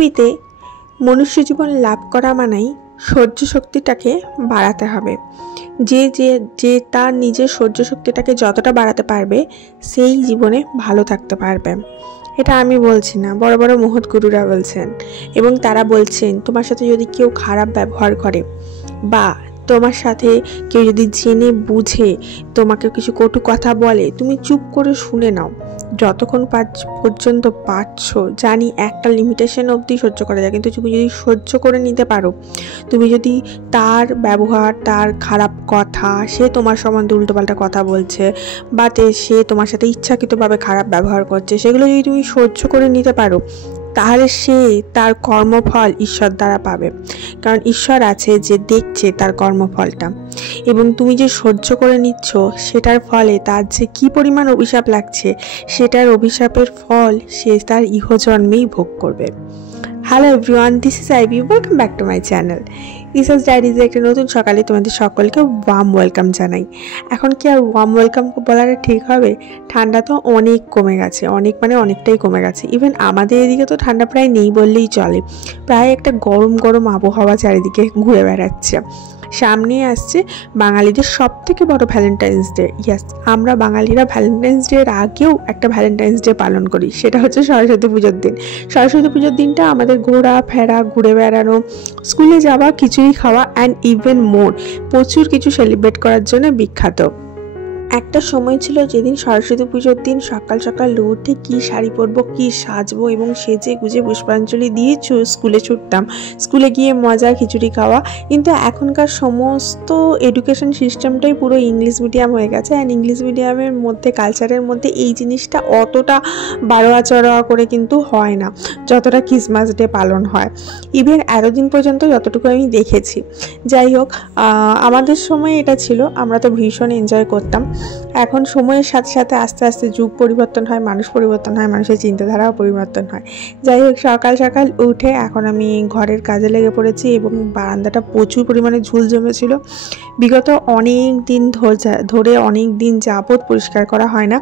পৃথিবীতে মনুষ্য জীবন লাভ করা মানেই সহ্য শক্তিটাকে বাড়াতে হবে। যে যে যে তার নিজের সহ্য শক্তিটাকে যতটা বাড়াতে পারবে সেই জীবনে ভালো থাকতে পারবে। এটা আমি বলছি না, বড় বড় মহৎ গুরুরা বলছেন। এবং তারা বলছেন তোমার সাথে যদি কেউ খারাপ ব্যবহার করে বা তোমার সাথে কেউ যদি জেনে বুঝে তোমাকে কিছু কটু কথা বলে, তুমি চুপ করে শুনে নাও যতক্ষণ পর্যন্ত পারছো। জানি একটা লিমিটেশন অবধি সহ্য করা যায়, কিন্তু তুমি যদি সহ্য করে নিতে পারো, তুমি যদি তার ব্যবহার, তার খারাপ কথা, সে তোমার সম্বন্ধে উল্টোপাল্টা কথা বলছে বা সে তোমার সাথে ইচ্ছাকৃতভাবে খারাপ ব্যবহার করছে, সেগুলো যদি তুমি সহ্য করে নিতে পারো, তাহলে সে তার কর্মফল ঈশ্বর দ্বারা পাবে। কারণ ঈশ্বর আছে যে দেখছে তার কর্মফলটা, এবং তুমি যে সহ্য করে নিচ্ছ সেটার ফলে তার যে কি পরিমাণ অভিশাপ লাগছে, সেটার অভিশাপের ফল সে তার ইহজন্মেই ভোগ করবে। Hello everyone, this is IB, welcome back to my channel. Research ডায়েরিজে একটা নতুন সকালে তোমাদের সকলকে ওয়ার্ম ওয়েলকাম জানাই। এখন কি আর ওয়ার্ম ওয়েলকাম বলাটা ঠিক হবে? ঠান্ডা তো অনেক কমে গেছে, অনেকটাই কমে গেছে। ইভেন আমাদের এদিকে তো ঠান্ডা প্রায় নেই বললেই চলে। প্রায় একটা গরম গরম আবহাওয়া চারিদিকে ঘুরে বেড়াচ্ছে। সামনে আসছে বাঙালিদের সব থেকে বড় ভ্যালেন্টাইন্স ডে। ইয়াস, আমরা বাঙালিরা ভ্যালেন্টাইন্স ডে এর আগেও একটা ভ্যালেন্টাইন্স ডে পালন করি, সেটা হচ্ছে সরস্বতী পুজোর দিন। সরস্বতী পুজোর দিনটা আমাদের ঘোরা ফেরা, ঘুরে বেড়ানো, স্কুলে যাওয়া, খিচুড়ি খাওয়া অ্যান্ড ইভেন মোর প্রচুর কিছু সেলিব্রেট করার জন্য বিখ্যাত। একটা সময় ছিল যেদিন সরস্বতী পুজোর দিন সকাল সকাল উঠে কি শাড়ি পরবো, কি সাজবো এবং সেজে গুজে পুষ্পাঞ্জলি দিয়ে স্কুলে ছুটতাম, স্কুলে গিয়ে মজা খিচুড়ি খাওয়া। কিন্তু এখনকার সমস্ত এডুকেশন সিস্টেমটাই পুরো ইংলিশ মিডিয়াম হয়ে গেছে, অ্যান্ড ইংলিশ মিডিয়ামের মধ্যে কালচারের মধ্যে এই জিনিসটা অতটা বারোয়া চড়োয়া করে কিন্তু হয় না যতটা ক্রিসমাস ডে পালন হয়। ইভেন এতদিন পর্যন্ত যতটুকু আমি দেখেছি। যাই হোক, আমাদের সময় এটা ছিল, আমরা তো ভীষণ এনজয় করতাম। এখন সময়ের সাথে সাথে আস্তে আস্তে যুগ পরিবর্তন হয়, মানুষ পরিবর্তন হয়, মানুষের চিন্তাধারাও পরিবর্তন হয়। যাই হোক, সকাল সকাল উঠে এখন আমি ঘরের কাজে লেগে পড়েছি এবং বারান্দাটা প্রচুর পরিমাণে ঝুল জমেছিল। বিগত অনেক দিন ধরে অনেক দিন যাবৎ পরিষ্কার করা হয় না,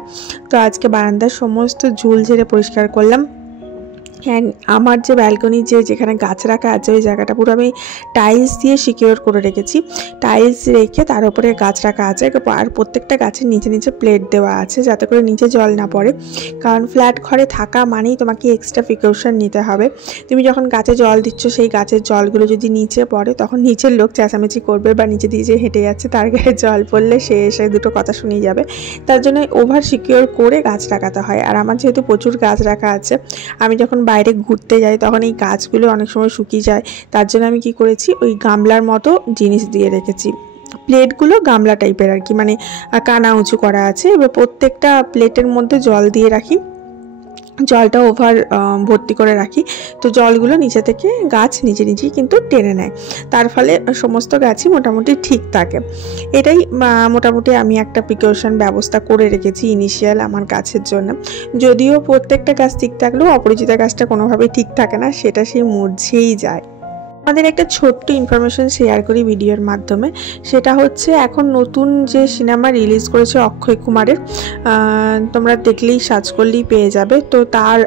তো আজকে বারান্দার সমস্ত ঝুল ঝেড়ে পরিষ্কার করলাম। অ্যান্ড আমার যে ব্যালকনি যেখানে গাছ রাখা আছে, ওই জায়গাটা পুরো আমি টাইলস দিয়ে সিকিউর করে রেখেছি। টাইলস রেখে তার উপরে গাছ রাখা আছে, আর প্রত্যেকটা গাছের নিচে নিচে প্লেট দেওয়া আছে যাতে করে নিচে জল না পড়ে। কারণ ফ্ল্যাট ঘরে থাকা মানেই তোমাকে এক্সট্রা প্রিকশন নিতে হবে। তুমি যখন গাছে জল দিচ্ছ, সেই গাছের জলগুলো যদি নিচে পড়ে, তখন নিচের লোক চেঁচামেচি করবে বা নিচে দিয়ে যে হেঁটে যাচ্ছে তার গায়ে জল পড়লে সে এসে দুটো কথা শুনিয়ে যাবে। তার জন্য ওভার সিকিউর করে গাছ রাখাতে হয়। আর আমার যেহেতু প্রচুর গাছ রাখা আছে, আমি যখন বাইরে ঘুরতে যাই তখন এই গাছগুলো অনেক সময় শুকিয়ে যায়। তার জন্য আমি কি করেছি, ওই গামলার মতো জিনিস দিয়ে রেখেছি। প্লেটগুলো গামলা টাইপের আর কি, মানে কানা উঁচু করা আছে। এবার প্রত্যেকটা প্লেটের মধ্যে জল দিয়ে রাখি, জলটা ওভার ভর্তি করে রাখি, তো জলগুলো নিচে থেকে গাছ নিজেই কিন্তু টেনে নেয়। তার ফলে সমস্ত গাছই মোটামুটি ঠিক থাকে। এটাই মোটামুটি আমি একটা প্রিকশন ব্যবস্থা করে রেখেছি ইনিশিয়াল আমার গাছের জন্য। যদিও প্রত্যেকটা গাছ ঠিক থাকলেও অপরিচিত গাছটা কোনোভাবেই ঠিক থাকে না, সেটা সেই মুরঝেই যায়। আমাদের একটা ছোট্ট ইনফরমেশন শেয়ার করি ভিডিওর মাধ্যমে। সেটা হচ্ছে, এখন নতুন যে সিনেমা রিলিজ করেছে অক্ষয় কুমারের, তোমরা দেখলেই সার্চ করলেই পেয়ে যাবে। তো তার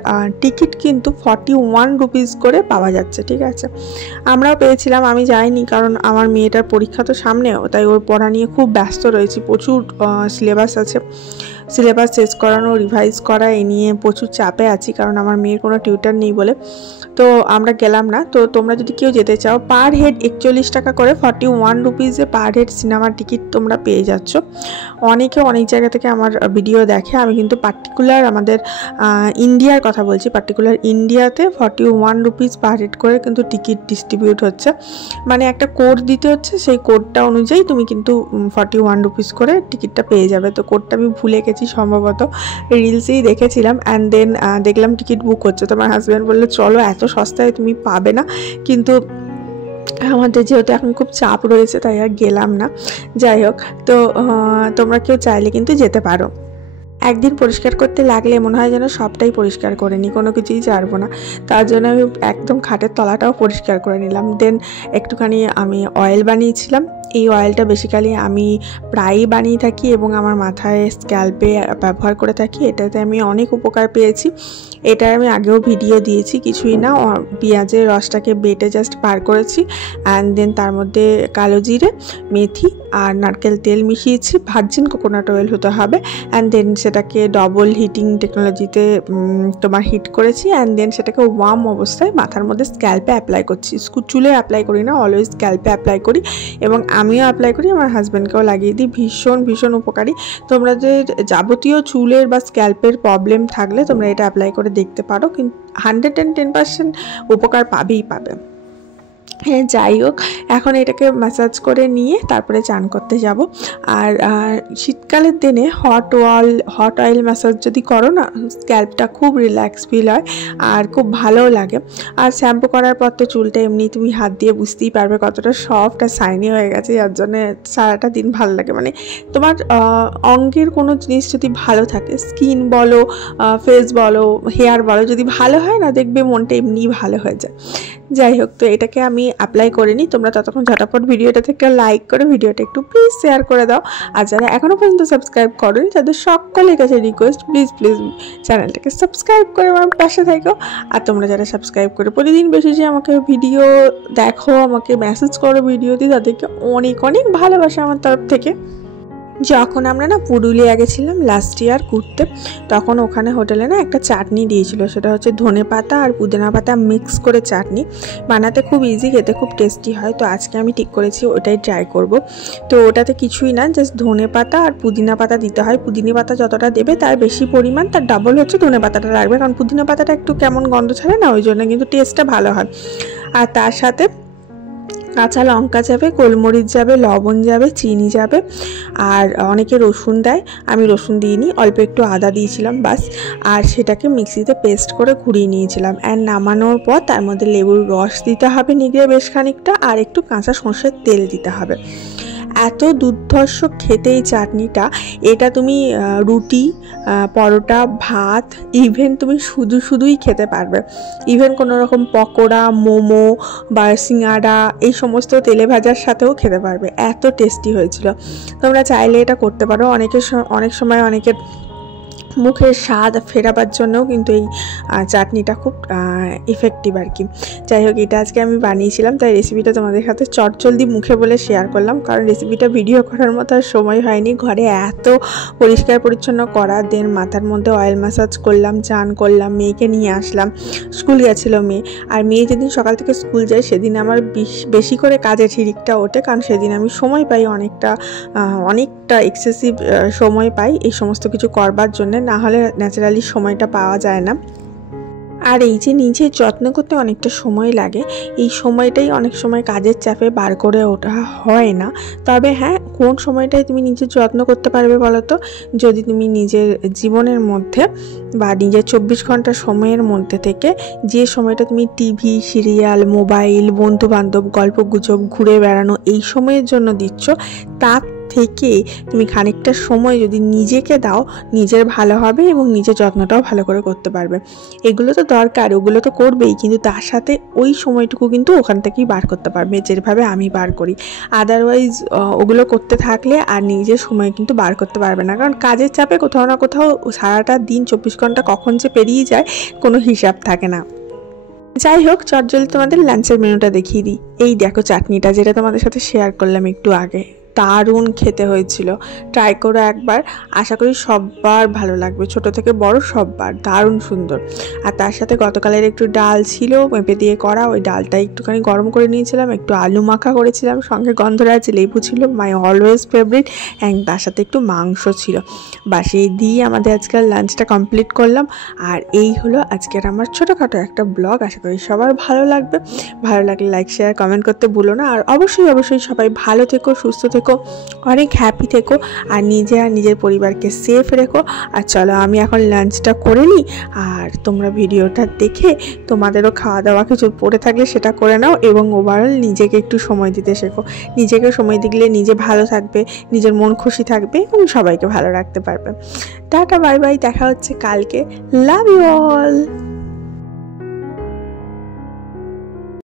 টিকিট কিন্তু 41 রুপিস করে পাওয়া যাচ্ছে, ঠিক আছে। আমরাও পেয়েছিলাম, আমি যাইনি কারণ আমার মেয়েটার পরীক্ষা তো সামনেও, তাই ওর পড়া নিয়ে খুব ব্যস্ত রয়েছি। প্রচুর সিলেবাস আছে, সিলেবাস শেষ করানো, রিভাইজ করা, এ নিয়ে প্রচুর চাপে আছি কারণ আমার মেয়ের কোনো টিউটর নেই বলে। তো আমরা গেলাম না। তো তোমরা যদি কেউ যেতে চাও, পার হেড 41 টাকা করে, 41 রুপিসে পার হেড সিনেমার টিকিট তোমরা পেয়ে যাচ্ছ। অনেকে অনেক জায়গা থেকে আমার ভিডিও দেখে, আমি কিন্তু পার্টিকুলার আমাদের ইন্ডিয়ার কথা বলছি। পার্টিকুলার ইন্ডিয়াতে 41 রুপিস পার হেড করে কিন্তু টিকিট ডিস্ট্রিবিউট হচ্ছে, মানে একটা কোড দিতে হচ্ছে, সেই কোডটা অনুযায়ী তুমি কিন্তু 41 রুপিস করে টিকিটটা পেয়ে যাবে। তো কোডটা আমি ভুলে গেছি, সম্ভবত রিলসেই দেখেছিলাম। অ্যান্ড দেন দেখলাম টিকিট বুক হচ্ছে। তোমার হাজব্যান্ড বললো চলো, এত সস্তায় তুমি পাবে না, কিন্তু আমাদের যেহেতু এখন খুব চাপ রয়েছে তাই আর গেলাম না। যাই হোক, তো তোমরা কেউ চাইলে কিন্তু যেতে পারো। একদিন পরিষ্কার করতে লাগলে মনে হয় যেন সবটাই পরিষ্কার করে নিই, কোনো কিছুই ছাড়বো না। তার জন্য আমি একদম খাটের তলাটাও পরিষ্কার করে নিলাম। দেন একটুখানি আমি অয়েল বানিয়েছিলাম এই অয়েলটা বেসিক্যালি আমি প্রায়ই বানিয়ে থাকি এবং আমার মাথায় স্ক্যাল্পে ব্যবহার করে থাকি। এটাতে আমি অনেক উপকার পেয়েছি। এটার আমি আগেও ভিডিও দিয়েছি। কিছুই না, পেঁয়াজের রসটাকে বেটে জাস্ট বার করেছি, অ্যান্ড দেন তার মধ্যে কালো জিরে, মেথি আর নারকেল তেল মিশিয়েছি। ভার্জিন কোকোনাট অয়েল হতে হবে। অ্যান্ড দেন সেটাকে ডবল হিটিং টেকনোলজিতে তোমার হিট করেছি, অ্যান্ড দেন সেটাকে ওয়ার্ম অবস্থায় মাথার মধ্যে স্ক্যাল্পে অ্যাপ্লাই করছি। চুলে অ্যাপ্লাই করি না, অলওয়েজ স্ক্যাল্পে অ্যাপ্লাই করি, এবং আমিও অ্যাপ্লাই করি, আমার হাজব্যান্ডকেও লাগিয়ে দিই। ভীষণ ভীষণ উপকারী। তোমাদের যাবতীয় চুলের বা স্ক্যাল্পের প্রবলেম থাকলে তোমরা এটা অ্যাপ্লাই করে দেখতে পারো, কিন্তু 110% উপকার পাবেই পাবে। হ্যাঁ, যাই হোক, এখন এটাকে ম্যাসাজ করে নিয়ে তারপরে চান করতে যাব। আর শীতকালের দিনে হট অয়েল ম্যাসাজ যদি করো না, স্ক্যাল্পটা খুব রিল্যাক্স ফিল হয় আর খুব ভালোও লাগে। আর শ্যাম্পু করার পর তো চুলটা এমনি তুমি হাত দিয়ে বুঝতেই পারবে কতটা সফট আর শাইনি হয়ে গেছে, যার জন্য সারাটা দিন ভালো লাগে। মানে তোমার অঙ্গের কোনো জিনিস যদি ভালো থাকে, স্কিন বলো, ফেস বলো, হেয়ার বলো, যদি ভালো হয় না, দেখবে মনটা এমনিই ভালো হয়ে যায়। যাই হোক, তো এটাকে আমি অ্যাপ্লাই করে নিই। তোমরা ততক্ষণ ঝটাপট ভিডিওটাতে একটা লাইক করে ভিডিওটা একটু প্লিজ শেয়ার করে দাও। আর যারা এখনও পর্যন্ত সাবস্ক্রাইব করোনি তাদের সকলের কাছে রিকোয়েস্ট, প্লিজ চ্যানেলটাকে সাবস্ক্রাইব করে আমার পাশে থাকো। আর তোমরা যারা সাবস্ক্রাইব করে প্রতিদিন বেশি আমাকে ভিডিও দেখো, আমাকে মেসেজ করো ভিডিও দিয়ে, তাদেরকে অনেক অনেক ভালোবাসা আমার তরফ থেকে। যখন আমরা না পুরুলিয়া গেছিলাম লাস্ট ইয়ার ঘুরতে, তখন ওখানে হোটেলে না একটা চাটনি দিয়েছিল। সেটা হচ্ছে ধনে পাতা আর পুদিনা পাতা মিক্স করে চাটনি। বানাতে খুব ইজি, খেতে খুব টেস্টি হয়। তো আজকে আমি ঠিক করেছি ওটাই ট্রাই করব। তো ওটাতে কিছুই না, জাস্ট ধনে পাতা আর পুদিনা পাতা দিতে হয়। পুদিনা পাতা যতটা দেবে তার বেশি পরিমাণ, তার ডাবল হচ্ছে ধনে পাতাটা লাগবে, কারণ পুদিনা পাতাটা একটু কেমন গন্ধ ছাড়ে না, ওই জন্য কিন্তু টেস্টটা ভালো হয়। আর তার সাথে কাঁচা লঙ্কা যাবে, গোলমরিচ যাবে, লবণ যাবে, চিনি যাবে, আর অনেকে রসুন দেয়, আমি রসুন দিইনি, অল্প একটু আদা দিয়েছিলাম বাস। আর সেটাকে মিক্সিতে পেস্ট করে ঘুরিয়ে নিয়েছিলাম। অ্যান্ড নামানোর পর তার মধ্যে লেবুর রস দিতে হবে নিগড়ে বেশ খানিকটা, আর একটু কাঁচা সর্ষের তেল দিতে হবে। এত দুর্ধর্ষ খেতে এই চাটনিটা। এটা তুমি রুটি, পরোটা, ভাত, ইভেন তুমি শুধুই খেতে পারবে। ইভেন কোনো রকম পকোড়া, মোমো বা সিঙ্গাড়া, এই সমস্ত তেলে ভাজার সাথেও খেতে পারবে। এত টেস্টি হয়েছিল। তোমরা চাইলে এটা করতে পারো। অনেক সময় অনেকের মুখের স্বাদ ফেরাবার জন্যও কিন্তু এই চাটনিটা খুব ইফেক্টিভ আর কি। যাই হোক, এটা আজকে আমি বানিয়েছিলাম, তাই রেসিপিটা তোমাদের সাথে চটজলদি মুখে বলে শেয়ার করলাম, কারণ রেসিপিটা ভিডিও করার মতো আর সময় হয়নি। ঘরে এত পরিষ্কার পরিচ্ছন্ন করা, দেন মাথার মধ্যে অয়েল ম্যাসাজ করলাম, চান করলাম, মেয়েকে নিয়ে আসলাম, স্কুল গেছিলো মেয়ে। আর মেয়ে যেদিন সকাল থেকে স্কুল যায় সেদিন আমার বেশি করে কাজের হিড়িকটা ওঠে, কারণ সেদিন আমি সময় পাই অনেকটা এক্সেসিভ সময় পাই এই সমস্ত কিছু করবার জন্য, না হলে ন্যাচারালি সময়টা পাওয়া যায় না। আর এই যে নিজের যত্ন করতে অনেকটা সময় লাগে, এই সময়টাই অনেক সময় কাজের চাপে বার করে ওঠা হয় না। তবে হ্যাঁ, কোন সময়টায় তুমি নিজের যত্ন করতে পারবে বলো তো? যদি তুমি নিজের জীবনের মধ্যে বা নিজের 24 ঘন্টা সময়ের মধ্যে থেকে যে সময়টা তুমি টিভি, সিরিয়াল, মোবাইল, বন্ধুবান্ধব, গল্পগুজব, ঘুরে বেড়ানো এই সময়ের জন্য দিচ্ছ, তার থেকে তুমি খানিকটা সময় যদি নিজেকে দাও, নিজের ভালো হবে এবং নিজের যত্নটাও ভালো করে করতে পারবে। এগুলো তো দরকার, ওগুলো তো করবেই, কিন্তু তার সাথে ওই সময়টুকু কিন্তু ওখান থেকেই বার করতে পারবে, যেভাবে আমি বার করি। আদারওয়াইজ ওগুলো করতে থাকলে আর নিজের সময় কিন্তু বার করতে পারবে না, কারণ কাজের চাপে কোথাও না কোথাও সারাটা দিন 24 ঘন্টা কখন যে পেরিয়ে যায় কোনো হিসাব থাকে না। যাই হোক, চটজলদি তোমাদের লাঞ্চের মেনুটা দেখিয়ে দিই। এই দেখো চাটনিটা, যেটা তোমাদের সাথে শেয়ার করলাম একটু আগে, দারুণ খেতে হয়েছিল। ট্রাই করো একবার, আশা করি সববার ভালো লাগবে, ছোট থেকে বড় সববার। দারুণ সুন্দর। আর তার সাথে গতকালের একটু ডাল ছিল পেঁপে দিয়ে করা, ওই ডালটা একটুখানি গরম করে নিয়েছিলাম, একটু আলু মাখা করেছিলাম, সঙ্গে গন্ধরাজ লেবু ছিল, মাই অলওয়েজ ফেভারিট, অ্যান্ড তার সাথে একটু মাংস ছিল। বাস এই দিয়ে আমাদের আজকাল লাঞ্চটা কমপ্লিট করলাম। আর এই হলো আজকের আমার ছোটোখাটো একটা ব্লগ। আশা করি সবার ভালো লাগবে। ভালো লাগলে লাইক, শেয়ার, কমেন্ট করতে ভুলো না। আর অবশ্যই সবাই ভালো থেকো, সুস্থ থেকো, অনেক হ্যাপি থেকো, আর নিজের পরিবারকে সেফ রেখো। আর চলো আমি এখন লাঞ্চটা করে নিই, আর তোমরা ভিডিওটা দেখে তোমাদেরও খাওয়া দাওয়া কিছু পড়ে থাকলে সেটা করে নাও, এবং ওভারঅল নিজেকে একটু সময় দিতে শেখো। নিজেকে সময় দিলে নিজে ভালো থাকবে, নিজের মন খুশি থাকবে এবং সবাইকে ভালো রাখতে পারবে। টাটা, বাই বাই, দেখা হচ্ছে কালকে। Love you all.